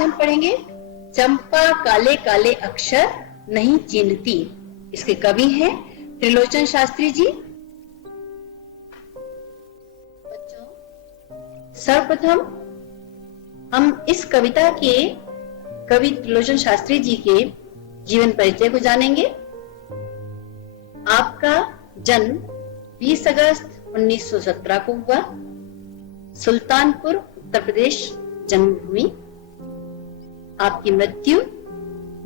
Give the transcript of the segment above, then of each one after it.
आज हम पढ़ेंगे चंपा काले काले अक्षर नहीं चिन्हती। इसके कवि हैं त्रिलोचन शास्त्री जी। बच्चों, सर्वप्रथम हम इस कविता के कवि त्रिलोचन शास्त्री जी के जीवन परिचय को जानेंगे। आपका जन्म 20 अगस्त 1917 को हुआ। सुल्तानपुर उत्तर प्रदेश जन्मभूमि। आपकी मृत्यु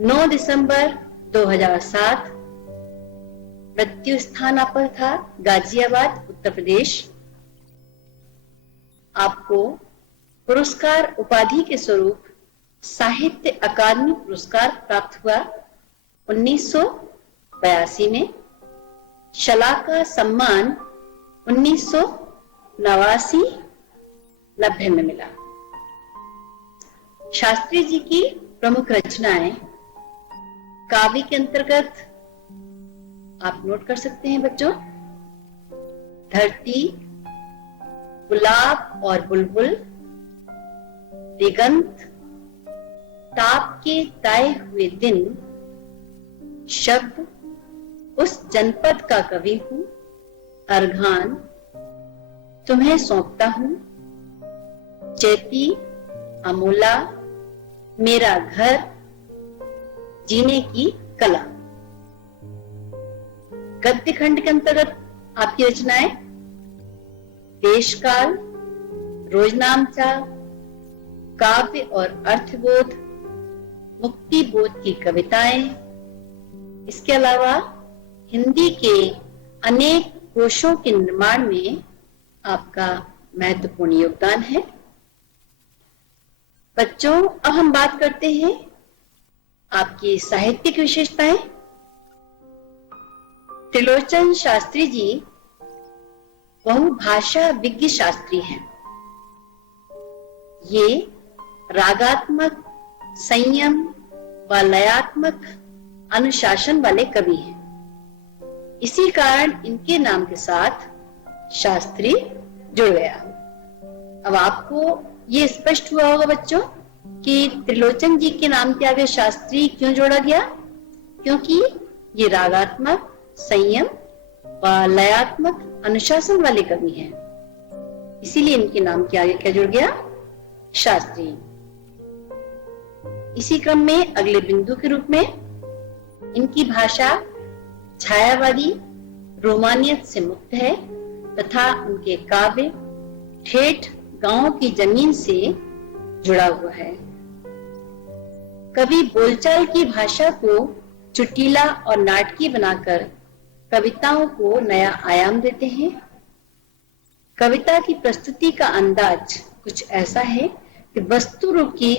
9 दिसंबर 2007। मृत्यु स्थान आपका था गाजियाबाद उत्तर प्रदेश। आपको पुरस्कार उपाधि के स्वरूप साहित्य अकादमी पुरस्कार प्राप्त हुआ 1982 में। शलाका सम्मान 1989-90 में मिला। शास्त्री जी की प्रमुख रचनाएं काव्य के अंतर्गत आप नोट कर सकते हैं बच्चों। धरती, गुलाब और बुलबुल, दिगंत, ताप के ताए हुए दिन, शब्द, उस जनपद का कवि हूं, अर्घान, तुम्हें सौंपता हूं, चैती, अमोला, मेरा घर, जीने की कला। गद्य खंड के अंतर्गत आपकी रचनाएं देशकाल, रोजनामचा, काव्य और अर्थबोध, मुक्ति बोध की कविताएं। इसके अलावा हिंदी के अनेक कोशों के निर्माण में आपका महत्वपूर्ण योगदान है। बच्चों, अब हम बात करते हैं आपकी साहित्यिक विशेषताएं। त्रिलोचन शास्त्री जी बहुभाषा विज्ञ शास्त्री हैं। ये रागात्मक, संयम व लयात्मक अनुशासन वाले कवि हैं। इसी कारण इनके नाम के साथ शास्त्री जुड़ गया। अब आपको ये स्पष्ट हुआ होगा बच्चों कि त्रिलोचन जी के नाम के आगे शास्त्री क्यों जोड़ा गया, क्योंकि ये रागात्मक, संयम व लयात्मक अनुशासन वाले कवि हैं। इसीलिए इनके नाम के आगे क्या जुड़ गया, शास्त्री। इसी क्रम में अगले बिंदु के रूप में इनकी भाषा छायावादी, रोमानियत से मुक्त है तथा उनके काव्य ठेठ गांव की जमीन से जुड़ा हुआ है। कवि बोलचाल की भाषा को चुटीला और नाटकीय बनाकर कविताओं को नया आयाम देते हैं। कविता की प्रस्तुति का अंदाज कुछ ऐसा है कि वस्तु रूप की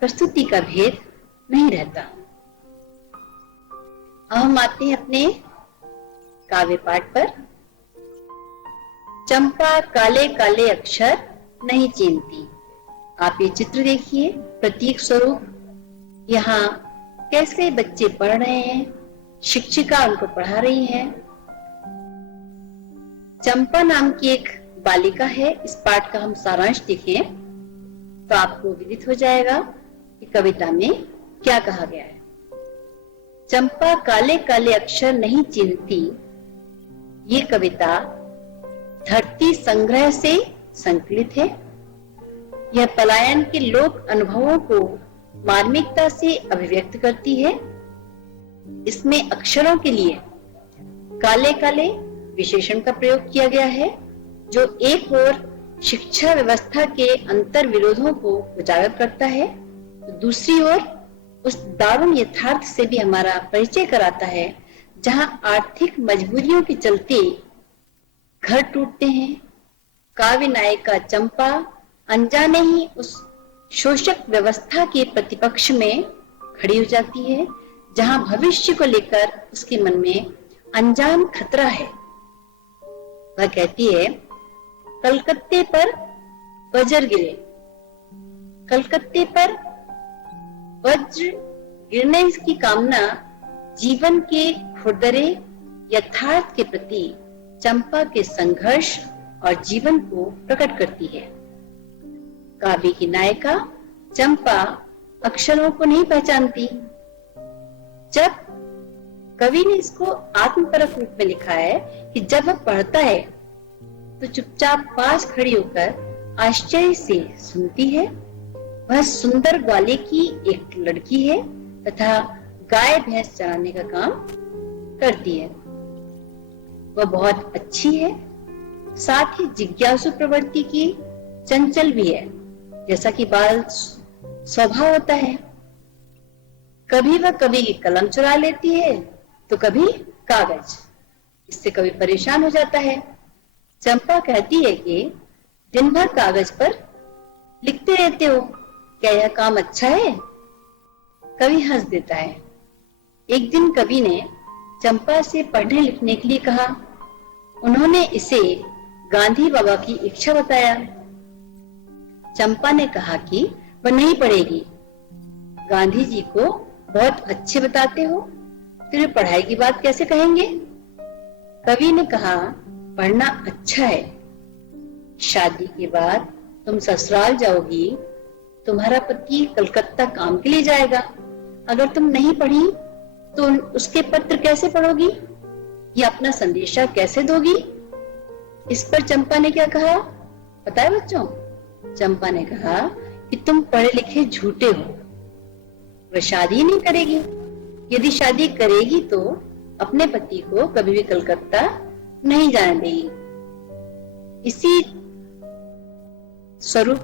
प्रस्तुति का भेद नहीं रहता। अब हम आते हैं अपने काव्य पाठ पर। चंपा काले काले अक्षर नहीं चिन्हती। आप ये चित्र देखिए, प्रतीक स्वरूप। यहाँ कैसे बच्चे पढ़ रहे हैं, शिक्षिका उनको पढ़ा रही है। चंपा नाम की एक बालिका है। इस पाठ का हम सारांश देखें तो आपको विदित हो जाएगा कि कविता में क्या कहा गया है। चंपा काले काले अक्षर नहीं चिन्हती, ये कविता धरती संग्रह से संकलित है। यह पलायन के लोक अनुभवों को मार्मिकता से अभिव्यक्त करती है। इसमें अक्षरों के लिए काले काले विशेषण का प्रयोग किया गया है, जो एक ओर शिक्षा व्यवस्था के अंतर विरोधों को उजागर करता है, तो दूसरी ओर उस दारुण यथार्थ से भी हमारा परिचय कराता है, जहां आर्थिक मजबूरियों के चलते घर टूटते हैं। काव्य नायिका चंपा अनजाने ही उस शोषक व्यवस्था के प्रतिपक्ष में खड़ी हो जाती है, जहां भविष्य को लेकर उसके मन में अनजान खतरा है। वह कहती है, कलकत्ते पर वज्र गिरे, कलकत्ते पर वज्र गिरने की कामना जीवन के खुरदरे यथार्थ के प्रति चंपा के संघर्ष और जीवन को प्रकट करती है। काव्य की नायिका चंपा अक्षरों को नहीं पहचानती। जब कवि ने इसको आत्मपरक रूप में लिखा है कि जब वह पढ़ता है तो चुपचाप पास खड़ी होकर आश्चर्य से सुनती है। वह सुंदर ग्वाले की एक लड़की है तथा गाय भैंस चराने का काम करती है। वह बहुत अच्छी है, साथ ही जिज्ञासु प्रवृत्ति की, चंचल भी है, जैसा कि बाल स्वभाव होता है। कभी वह कवि की कलम चुरा लेती है तो कभी कागज। इससे कवि परेशान हो जाता है। चंपा कहती है कि दिन भर कागज पर लिखते रहते हो, क्या यह काम अच्छा है? कवि हंस देता है। एक दिन कवि ने चंपा से पढ़ने लिखने के लिए कहा। उन्होंने इसे गांधी बाबा की इच्छा बताया। चंपा ने कहा कि वह नहीं पढ़ेगी। गांधी जी को बहुत अच्छे बताते हो, फिर पढ़ाई की बात कैसे कहेंगे? कवि ने कहा, पढ़ना अच्छा है। शादी के बाद तुम ससुराल जाओगी, तुम्हारा पति कलकत्ता काम के लिए जाएगा। अगर तुम नहीं पढ़ी तो उसके पत्र कैसे पढ़ोगी या अपना संदेशा कैसे दोगी? इस पर चंपा ने क्या कहा पता है बच्चों? चंपा ने कहा कि तुम पढ़े लिखे झूठे हो, वह शादी नहीं करेगी। यदि शादी करेगी तो अपने पति को कभी भी कलकत्ता नहीं जाने देगी। इसी स्वरूप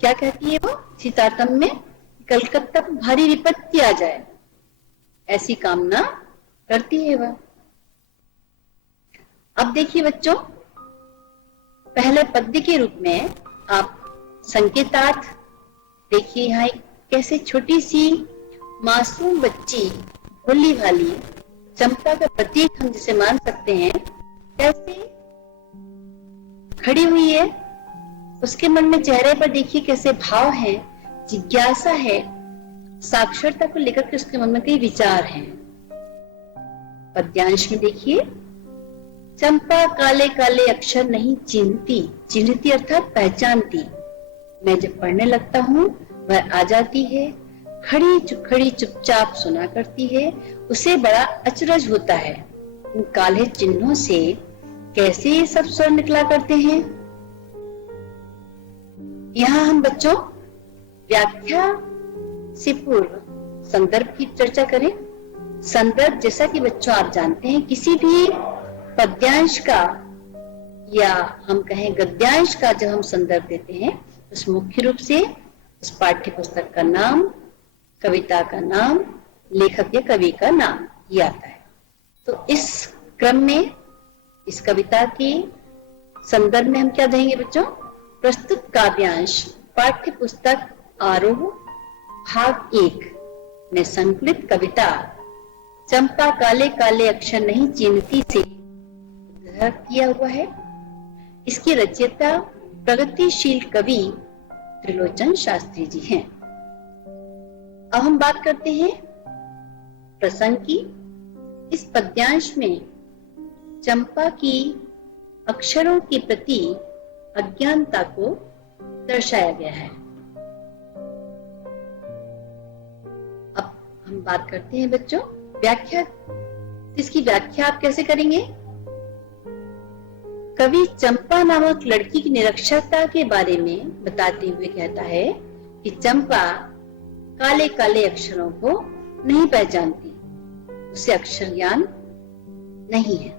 क्या कहती है वो सीतारतम में, कलकत्ता पर भारी विपत्ति आ जाए, ऐसी कामना करती है वह। अब देखिए बच्चों, पहले पद्य के रूप में आप संकेतार्थ देखिए। यहाँ एक कैसे छोटी सी मासूम बच्ची, भोली भाली, चंपा का प्रतीक हम जिसे मान सकते हैं, कैसे खड़ी हुई है। उसके मन में, चेहरे पर देखिए कैसे भाव है, जिज्ञासा है, साक्षरता को लेकर के उसके मन में कई विचार हैं। पद्यांश में देखिए, चंपा काले काले अक्षर नहीं चिन्हती, चिन्हती अर्थात पहचानती। मैं जब पढ़ने लगता हूँ वह आ जाती है, खड़ी चुपचाप सुना करती है। उसे बड़ा अचरज होता है, इन काले चिन्हों से कैसे ये सब स्वर निकला करते हैं। यहाँ हम बच्चों व्याख्या से पूर्व संदर्भ की चर्चा करें। संदर्भ, जैसा कि बच्चों आप जानते हैं, किसी भी पद्यांश का या हम कहें गद्यांश का जब हम संदर्भ देते हैं, उस मुख्य रूप से उस पाठ्य पुस्तक का नाम, कविता का नाम, लेखक या कवि का नाम ये आता है। तो इस क्रम में इस कविता के संदर्भ में हम क्या देंगे बच्चों? प्रस्तुत काव्यांश पाठ्य पुस्तक आरोह भाग 1 में संकलित कविता चंपा काले काले अक्षर नहीं चिन्हती से किया हुआ है। इसकी रचयिता प्रगतिशील कवि त्रिलोचन शास्त्री जी हैं। अब हम बात करते हैं प्रसंग की। इस पद्यांश में चंपा की अक्षरों के प्रति अज्ञानता को दर्शाया गया है। अब हम बात करते हैं बच्चों व्याख्या। इसकी व्याख्या आप कैसे करेंगे? कवि चंपा नामक लड़की की निरक्षरता के बारे में बताते हुए कहता है कि चंपा काले काले अक्षरों को नहीं पहचानती, उसे अक्षर ज्ञान नहीं है।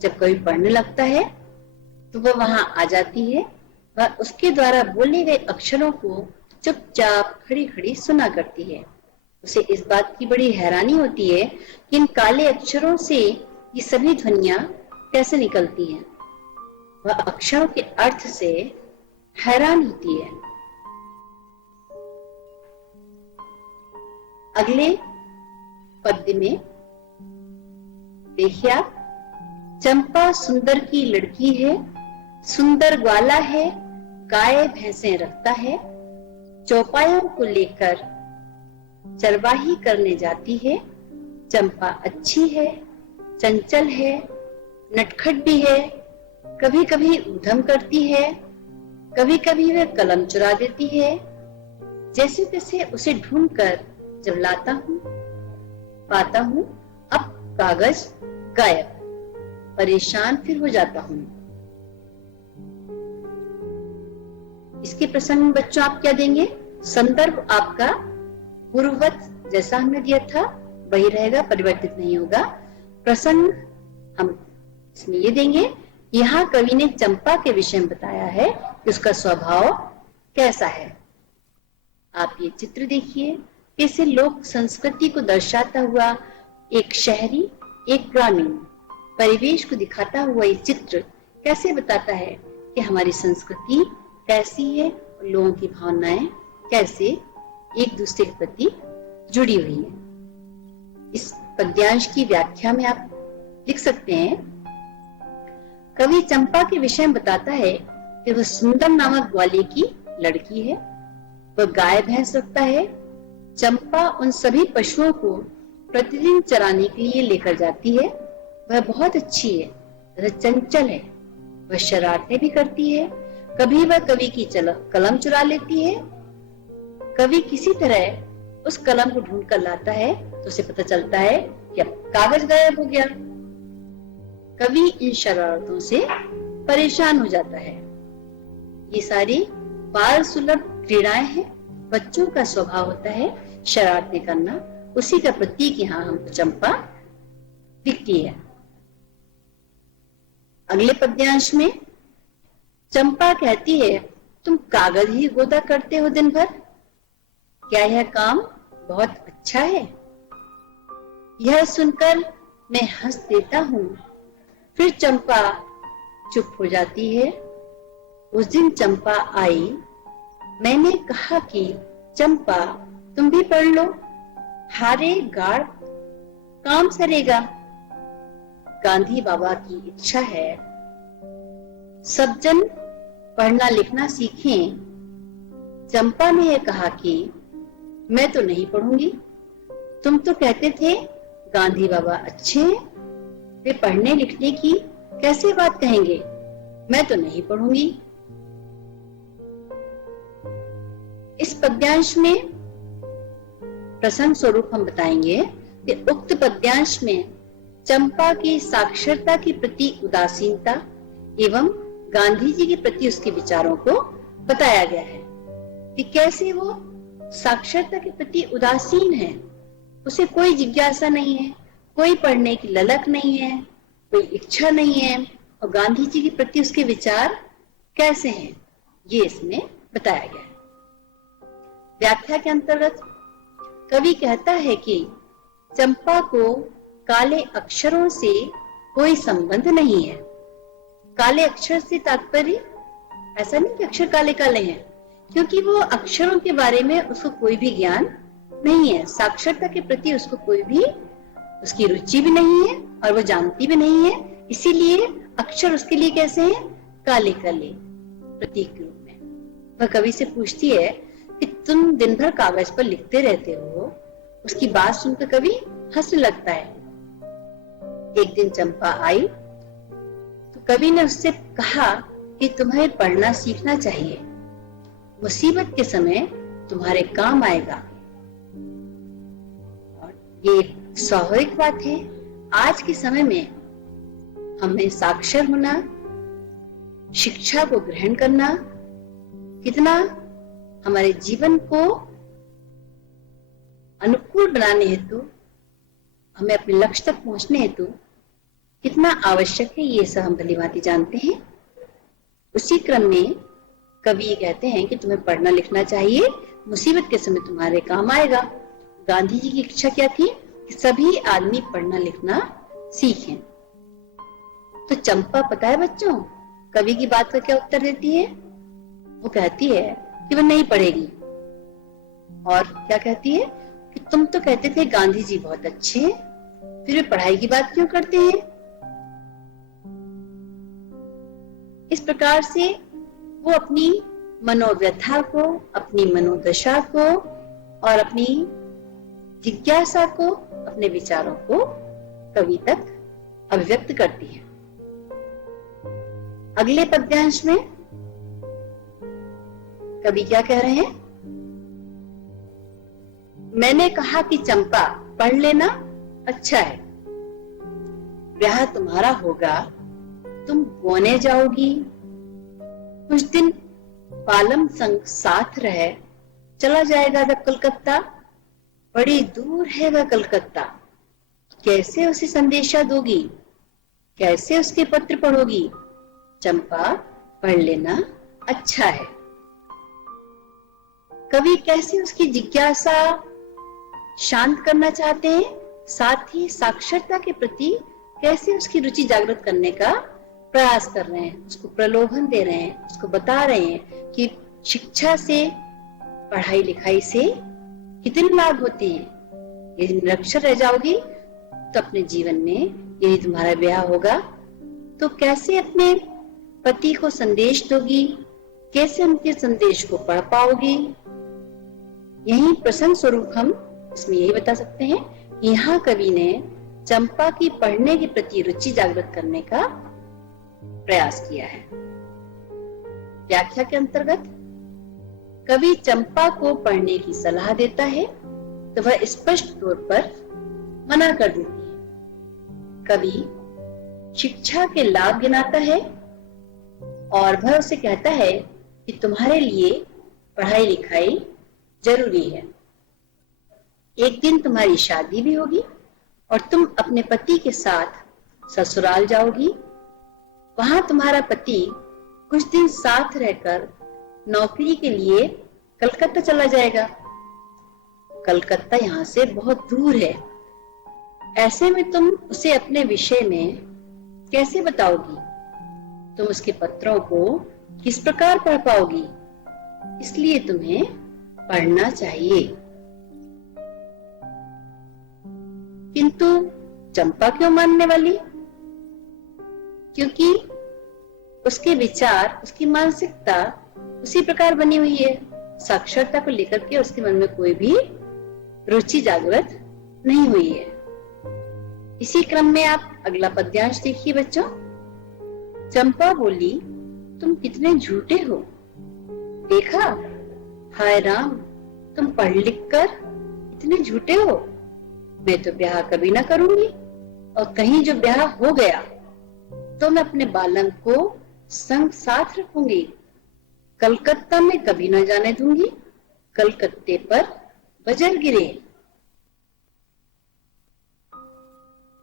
जब कोई पढ़ने लगता है तो वह वहां आ जाती है, वह उसके द्वारा बोले गए अक्षरों को चुपचाप खड़ी खड़ी सुना करती है। उसे इस बात की बड़ी हैरानी होती है कि इन काले अक्षरों से ये सभी ध्वनियां कैसे निकलती हैं। वह अक्षरों के अर्थ से हैरान होती है। अगले पद्य में देखिए आप, चंपा सुंदर की लड़की है, सुंदर ग्वाला है, गाय भैंसें रखता है, चौपायों को लेकर चरवाही करने जाती है। चंपा अच्छी है, चंचल है, नटखट भी है, कभी कभी ऊधम करती है, कभी कभी वह कलम चुरा देती है। जैसे तैसे उसे ढूंढकर जब लाता हूँ, पाता हूँ अब कागज गायब। परेशान फिर हो जाता हूँ। इसके प्रसंग में बच्चों आप क्या देंगे? संदर्भ आपका पूर्ववत जैसा हमने दिया था वही रहेगा, परिवर्तित नहीं होगा। प्रसंग हम इसमें ये देंगे, यहाँ कवि ने चंपा के विषय में बताया है कि उसका स्वभाव कैसा है। आप ये चित्र देखिए, कैसे लोक संस्कृति को दर्शाता हुआ एक शहरी एक ग्रामीण परिवेश को दिखाता हुआ ये चित्र कैसे बताता है कि हमारी संस्कृति कैसी है और लोगों की भावनाएं कैसे एक दूसरे के प्रति जुड़ी हुई है। इस पद्यांश की व्याख्या में आप लिख सकते हैं, कवि चंपा के विषय में बताता है कि वह सुंदर नामक ग्वालियर की लड़की है। वह गाय भैंस रखता है। चंपा उन सभी पशुओं को प्रतिदिन चराने के लिए लेकर जाती है। वह बहुत अच्छी है, वह चंचल है, वह शरारतें भी करती है। कभी वह कवि की कलम चुरा लेती है। कवि किसी तरह उस कलम को ढूंढ कर लाता है तो उसे पता चलता है कि अब कागज गायब हो गया। कवि इन शरारतों से परेशान हो जाता है। ये सारी बाल सुलभ क्रीड़ाएं हैं। बच्चों का स्वभाव होता है शरारतें करना। उसी का प्रतीक यहाँ हमको चंपा दिखती है। अगले पद्यांश में चंपा कहती है, तुम कागज ही गोदा करते हो दिन भर, क्या यह काम बहुत अच्छा है? यह सुनकर मैं हंस देता हूँ। फिर चंपा चुप हो जाती है। उस दिन चंपा आई। मैंने कहा कि चंपा तुम भी पढ़ लो, हारे गाड़ काम सरेगा। गांधी बाबा की इच्छा है सब जन पढ़ना लिखना सीखें। चंपा ने यह कहा कि मैं तो नहीं पढ़ूंगी। तुम तो कहते थे गांधी बाबा अच्छे हैं, वे पढ़ने लिखने की कैसे बात कहेंगे? मैं तो नहीं पढ़ूंगी। इस पद्यांश में प्रसंग स्वरूप हम बताएंगे कि उक्त पद्यांश में चंपा की साक्षरता के प्रति उदासीनता एवं गांधी जी के प्रति उसके विचारों को बताया गया है कि कैसे वो साक्षरता के प्रति उदासीन है। उसे कोई जिज्ञासा नहीं है, कोई पढ़ने की ललक नहीं है, कोई इच्छा नहीं है, और गांधी जी के प्रति उसके विचार कैसे हैं ये इसमें बताया गया है। व्याख्या के अंतर्गत कवि कहता है कि चंपा को काले अक्षरों से कोई संबंध नहीं है। काले अक्षर से तात्पर्य ऐसा नहीं कि अक्षर काले काले हैं, क्योंकि वो अक्षरों के बारे में उसको कोई भी ज्ञान नहीं है। साक्षरता के प्रति उसको कोई भी उसकी रुचि भी नहीं है और वो जानती भी नहीं है। इसीलिए अक्षर उसके लिए कैसे हैं? काले काले प्रतीक के रूप में। वह कवि से पूछती है कि तुम दिन भर कागज पर लिखते रहते हो। उसकी बात सुनकर कवि हंसने लगता है। एक दिन चंपा आई तो कवि ने उससे कहा कि तुम्हें पढ़ना सीखना चाहिए, मुसीबत के समय तुम्हारे काम आएगा। और ये स्वाभाविक बात है। आज के समय में हमें साक्षर होना, शिक्षा को ग्रहण करना कितना हमारे जीवन को अनुकूल बनाने हेतु, हमें अपने लक्ष्य तक पहुंचने हेतु कितना आवश्यक है, ये सब हम भलीभांति जानते हैं। उसी क्रम में कवि ये कहते हैं कि तुम्हें पढ़ना लिखना चाहिए, मुसीबत के समय तुम्हारे काम आएगा। गांधी जी की इच्छा क्या थी कि सभी आदमी पढ़ना लिखना सीखें। तो चंपा पता है बच्चों कवि की बात का क्या उत्तर देती है? वो कहती है कि वह नहीं पढ़ेगी। और क्या कहती है कि तुम तो कहते थे गांधी जी बहुत अच्छे हैं, फिर वे पढ़ाई की बात क्यों करते हैं? इस प्रकार से वो अपनी मनोव्यथा को, अपनी मनोदशा को और अपनी जिज्ञासा को, अपने विचारों को कवि तक अभिव्यक्त करती है। अगले पद्यांश में कवि क्या कह रहे हैं? मैंने कहा कि चंपा पढ़ लेना, अच्छा है, ब्याह तुम्हारा होगा, तुम बौने जाओगी, कुछ दिन बालम संग साथ रहे, चला जाएगा जब कलकत्ता, बड़ी दूर है वह कलकत्ता, कैसे उसे संदेशा दोगी, कैसे उसके पत्र पढ़ोगी, चंपा पढ़ लेना, अच्छा है। कवि कैसे उसकी जिज्ञासा शांत करना चाहते हैं, साथ ही साक्षरता के प्रति कैसे उसकी रुचि जागृत करने का प्रयास कर रहे हैं, उसको प्रलोभन दे रहे हैं, उसको बता रहे हैं कि शिक्षा से, पढ़ाई लिखाई से कितने लाभ होते हैं। यदि निरक्षर रह जाओगी तो अपने जीवन में, यदि तुम्हारा ब्याह होगा तो कैसे अपने पति को संदेश दोगी, कैसे उनके संदेश को पढ़ पाओगी। यही प्रसंग स्वरूप हम इसमें यही बता सकते हैं कि यहाँ कवि ने चंपा की पढ़ने के प्रति रुचि जागृत करने का प्रयास किया है। व्याख्या के अंतर्गत कवि चंपा को पढ़ने की सलाह देता है तो वह स्पष्ट तौर पर मना कर देती है। कवि शिक्षा के लाभ गिनाता है और वह उसे कहता है कि तुम्हारे लिए पढ़ाई लिखाई जरूरी है, एक दिन तुम्हारी शादी भी होगी और तुम अपने पति के साथ ससुराल जाओगी, वहां तुम्हारा पति कुछ दिन साथ रहकर नौकरी के लिए कलकत्ता चला जाएगा। कलकत्ता यहाँ से बहुत दूर है, ऐसे में तुम उसे अपने विषय में कैसे बताओगी, तुम उसके पत्रों को किस प्रकार पढ़ पाओगी, इसलिए तुम्हें पढ़ना चाहिए। किंतु चंपा क्यों मानने वाली, क्योंकि उसके विचार, उसकी मानसिकता उसी प्रकार बनी हुई है, साक्षरता को लेकर के उसके मन में कोई भी रुचि जागृत नहीं हुई है। इसी क्रम में आप अगला पद्यांश देखिए बच्चों। चंपा बोली, तुम कितने झूठे हो, देखा, हाय राम, तुम पढ़ लिख कर इतने झूठे हो, मैं तो ब्याह कभी ना करूंगी, और कहीं जो ब्याह हो गया तो मैं अपने बालम को संग साथ रखूंगी, कलकत्ता में कभी ना जाने दूंगी, कलकत्ते पर बजर गिरे।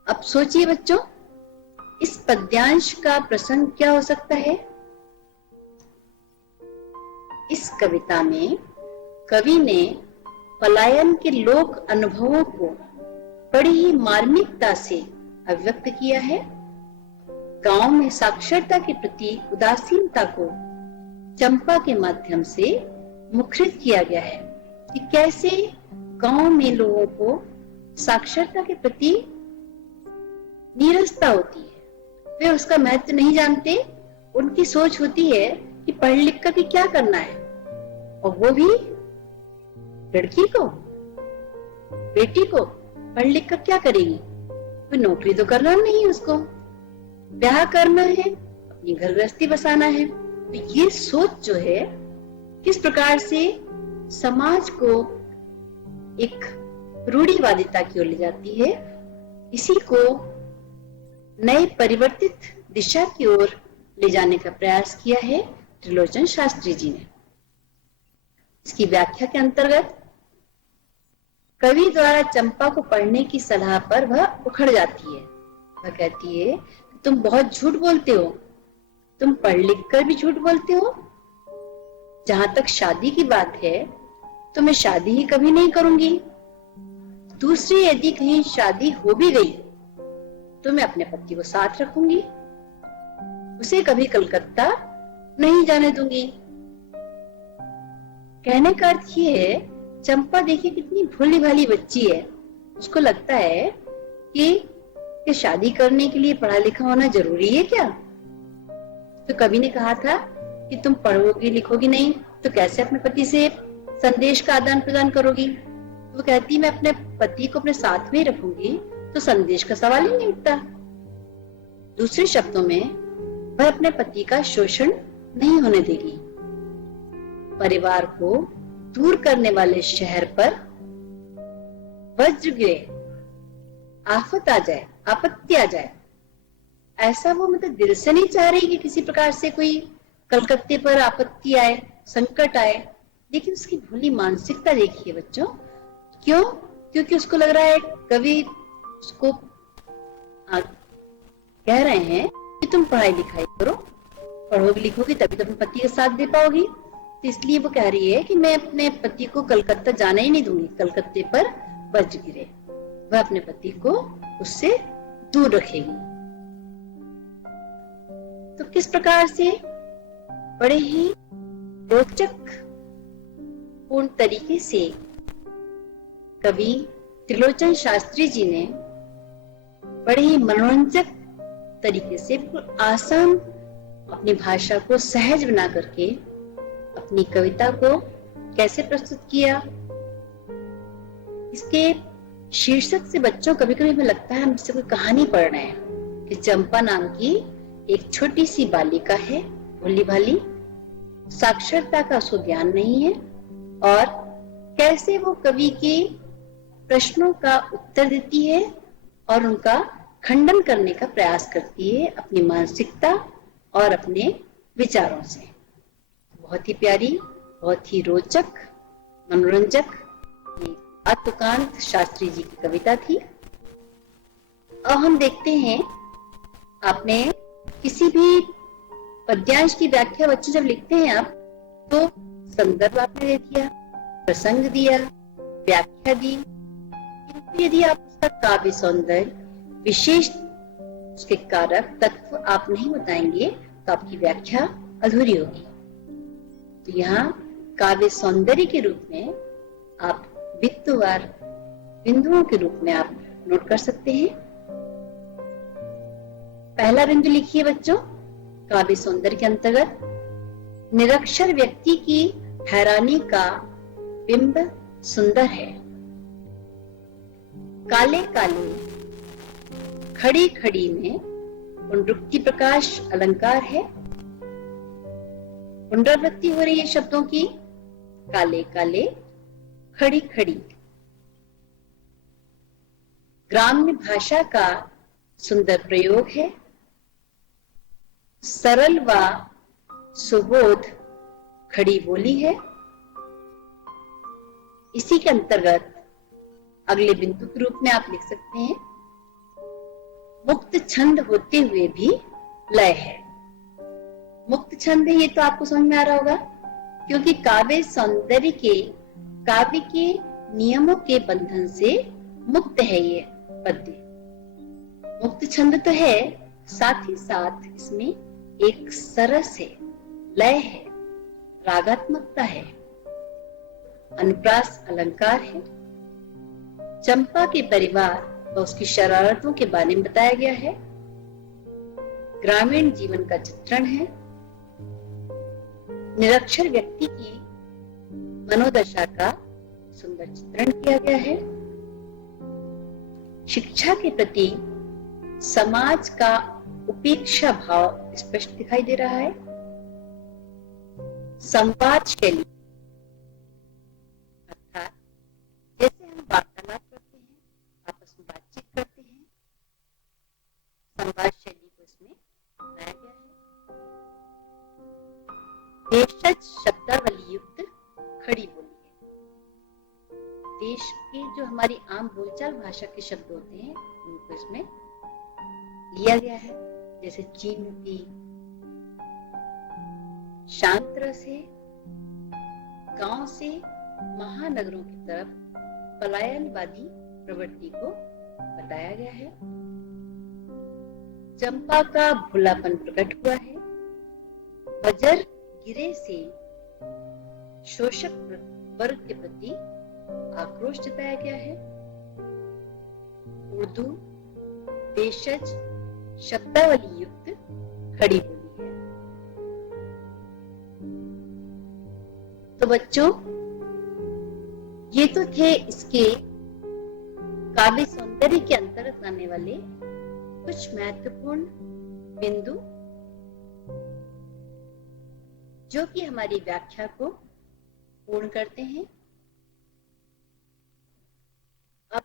अब सोचिए बच्चों, इस पद्यांश का प्रसंग क्या हो सकता है। इस कविता में कवि ने पलायन के लोक अनुभवों को बड़ी ही मार्मिकता से अभिव्यक्त किया है। गांव में साक्षरता के प्रति उदासीनता को चंपा के माध्यम से मुखरित किया गया है कि कैसे गांव में लोगों को साक्षरता के प्रति नीरसता होती है, वे उसका महत्व नहीं जानते। उनकी सोच होती है कि पढ़ लिख कर क्या करना है, और वो भी लड़की को, बेटी को पढ़ लिख कर क्या करेगी, कोई नौकरी तो करना नहीं, उसको ब्याह करना है, अपनी घर गृहस्थी बसाना है। तो ये सोच जो है किस प्रकार से समाज को एक रूढ़िवादिता की ओर ले जाती है, इसी को नए परिवर्तित दिशा की ओर ले जाने का प्रयास किया है त्रिलोचन शास्त्री जी ने। इसकी व्याख्या के अंतर्गत कवि द्वारा चंपा को पढ़ने की सलाह पर वह उखड़ जाती है। वह कहती है, तुम बहुत झूठ बोलते हो, तुम पढ़ लिख कर भी झूठ बोलते हो, जहां तक शादी की बात है तो मैं शादी ही कभी नहीं करूंगी, दूसरी यदि कहीं शादी हो भी गई तो मैं अपने पति को साथ रखूंगी, उसे कभी कलकत्ता नहीं जाने दूंगी। कहने का अर्थ ये है, चंपा देखिए कितनी भोली भाली बच्ची है, उसको लगता है कि शादी करने के लिए पढ़ा लिखा होना जरूरी है क्या। तो कवि ने कहा था कि तुम पढ़ोगी लिखोगी नहीं तो कैसे अपने पति से संदेश का आदान प्रदान करोगी। वो कहती, मैं अपने पति को अपने साथ में रखूंगी तो संदेश का सवाल ही नहीं उठता। दूसरे शब्दों में, वह अपने पति का शोषण नहीं होने देगी। परिवार को दूर करने वाले शहर पर वज्र गिरे, आफत आ जाए, आपत्ति आ जाए, ऐसा वो मतलब दिल से नहीं चाह रही कि किसी प्रकार से कोई कलकत्ते पर आपत्ति आए, संकट आए, लेकिन उसकी भूली मानसिकता देखिए बच्चों। क्यों? क्योंकि उसको लग रहा है कवि उसको कह रहे हैं कि तुम पढ़ाई लिखाई करो, पढ़ोगी लिखोगी तभी तो अपने पति का साथ दे पाओगी। तो इसलिए वो कह रही है कि मैं अपने पति को कलकत्ता जाने ही नहीं दूंगी, कलकत्ते पर वज्र गिरे, वह अपने पति को उससे दूर रखेगी। तो किस प्रकार से बड़े ही रोचक पूर्ण तरीके से कवि त्रिलोचन शास्त्री जी ने बड़े ही मनोरंजक तरीके से आसान अपनी भाषा को सहज बना करके अपनी कविता को कैसे प्रस्तुत किया। इसके शीर्षक से बच्चों कभी कभी हमें लगता है हम जैसे कोई कहानी पढ़ रहे हैं कि चंपा नाम की एक छोटी सी बालिका है, भोली भाली, साक्षरता का उसको ज्ञान नहीं है, और कैसे वो कवि के प्रश्नों का उत्तर देती है और उनका खंडन करने का प्रयास करती है अपनी मानसिकता और अपने विचारों से। बहुत ही प्यारी, बहुत ही रोचक, मनोरंजक ये अतुकांत शास्त्री जी की कविता थी। अब हम देखते हैं, आपने किसी भी पद्यांश की व्याख्या बच्चे जब लिखते हैं आप, तो संदर्भ आपने दे दिया, प्रसंग दिया, व्याख्या दी, किंतु यदि आप उसका काव्य सौंदर्य, विशेष उसके कारक तत्व आप नहीं बताएंगे तो आपकी व्याख्या अधूरी होगी। तो यहाँ काव्य सौंदर्य के रूप में आप बिंदुवार बिंदुओं के रूप में आप नोट कर सकते हैं। पहला बिंदु लिखिए बच्चों, काव्य सौंदर्य के अंतर्गत निरक्षर व्यक्ति की हैरानी का बिंब सुंदर है। काले काले खड़ी खड़ी में पुनरुक्ति प्रकाश अलंकार है। पुनरावृत्ति हो रही है शब्दों की, काले काले खड़ी खड़ी। ग्राम्य भाषा का सुंदर प्रयोग है। सरल व सुबोध खड़ी बोली है। इसी के अंतर्गत अगले बिंदु के रूप में आप लिख सकते हैं, मुक्त छंद होते हुए भी लय है। मुक्त छंद है, ये तो आपको समझ में आ रहा होगा, क्योंकि काव्य सौंदर्य के काव्य के नियमों के बंधन से मुक्त है ये पद्य। मुक्त छंद तो है, साथ ही साथ इसमें एक सरस है, लय है, रागात्मकता है, अनुप्रास अलंकार है। चंपा के परिवार व उसकी शरारतों के बारे में बताया गया है। ग्रामीण जीवन का चित्रण है। निरक्षर व्यक्ति की मनोदशा का सुंदर चित्रण किया गया है। शिक्षा के प्रति समाज का उपेक्षा भाव स्पष्ट दिखाई दे रहा है। संवाद शैली, अर्थात जैसे हम वार्तालाप करते हैं, आपस में बातचीत करते हैं, संवाद शैली को इसमें बनाया गया है। देशज शब्दावली युक्त खड़ी बोली है। देश के जो हमारी आम बोलचाल भाषा के शब्द होते हैं उनको इसमें लिया गया है, जैसे चीमती, शांत रस है। गांव से महानगरों की तरफ पलायनवादी प्रवृत्ति को बताया गया है। चंपा का भोलापन प्रकट हुआ है। वज्र गिरे से शोषक वर्ग के प्रति आक्रोश जताया गया है। उर्दू देशज शब्दावली युक्त खड़ी बोली है। तो बच्चों, ये तो थे इसके काव्य सौंदर्य के अंतर्गत आने वाले कुछ महत्वपूर्ण बिंदु, जो कि हमारी व्याख्या को पूर्ण करते हैं। अब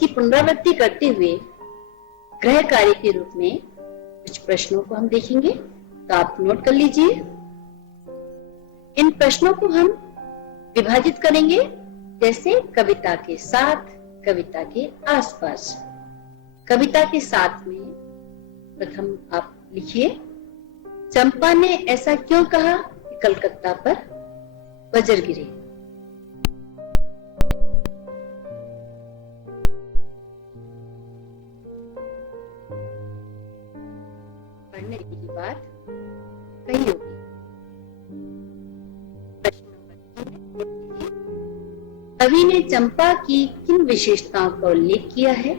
इसकी पुनरावृत्ति करते हुए गृह कार्य के रूप में कुछ प्रश्नों को हम देखेंगे, तो आप नोट कर लीजिए। इन प्रश्नों को हम विभाजित करेंगे, जैसे कविता के साथ, कविता के आसपास। कविता के साथ में प्रथम आप लिखिए, चंपा ने ऐसा क्यों कहा कि कलकत्ता पर वज्र गिरे। पढ़ने की बात कही होगी। प्रश्न नंबर 3, कवि ने चंपा की किन विशेषताओं का उल्लेख किया है।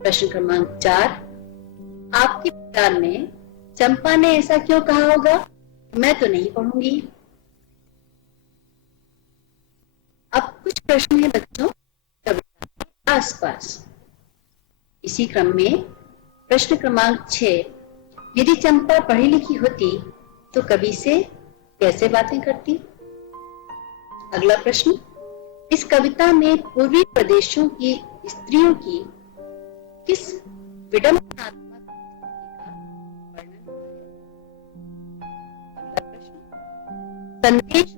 प्रश्न क्रमांक 4, आपके विचार में चंपा ने ऐसा क्यों कहा होगा, मैं तो नहीं पढ़ूंगी। अब कुछ प्रश्न हैं बच्चों कविता के आसपास। इसी क्रम में प्रश्न क्रमांक 6, यदि चंपा पढ़ी लिखी होती तो कवि से कैसे बातें करती। अगला प्रश्न, इस कविता में पूर्वी प्रदेशों की स्त्रियों की किस विडंबनात्मक स्थिति का वर्णन हुआ है। अगला प्रश्न, संदेश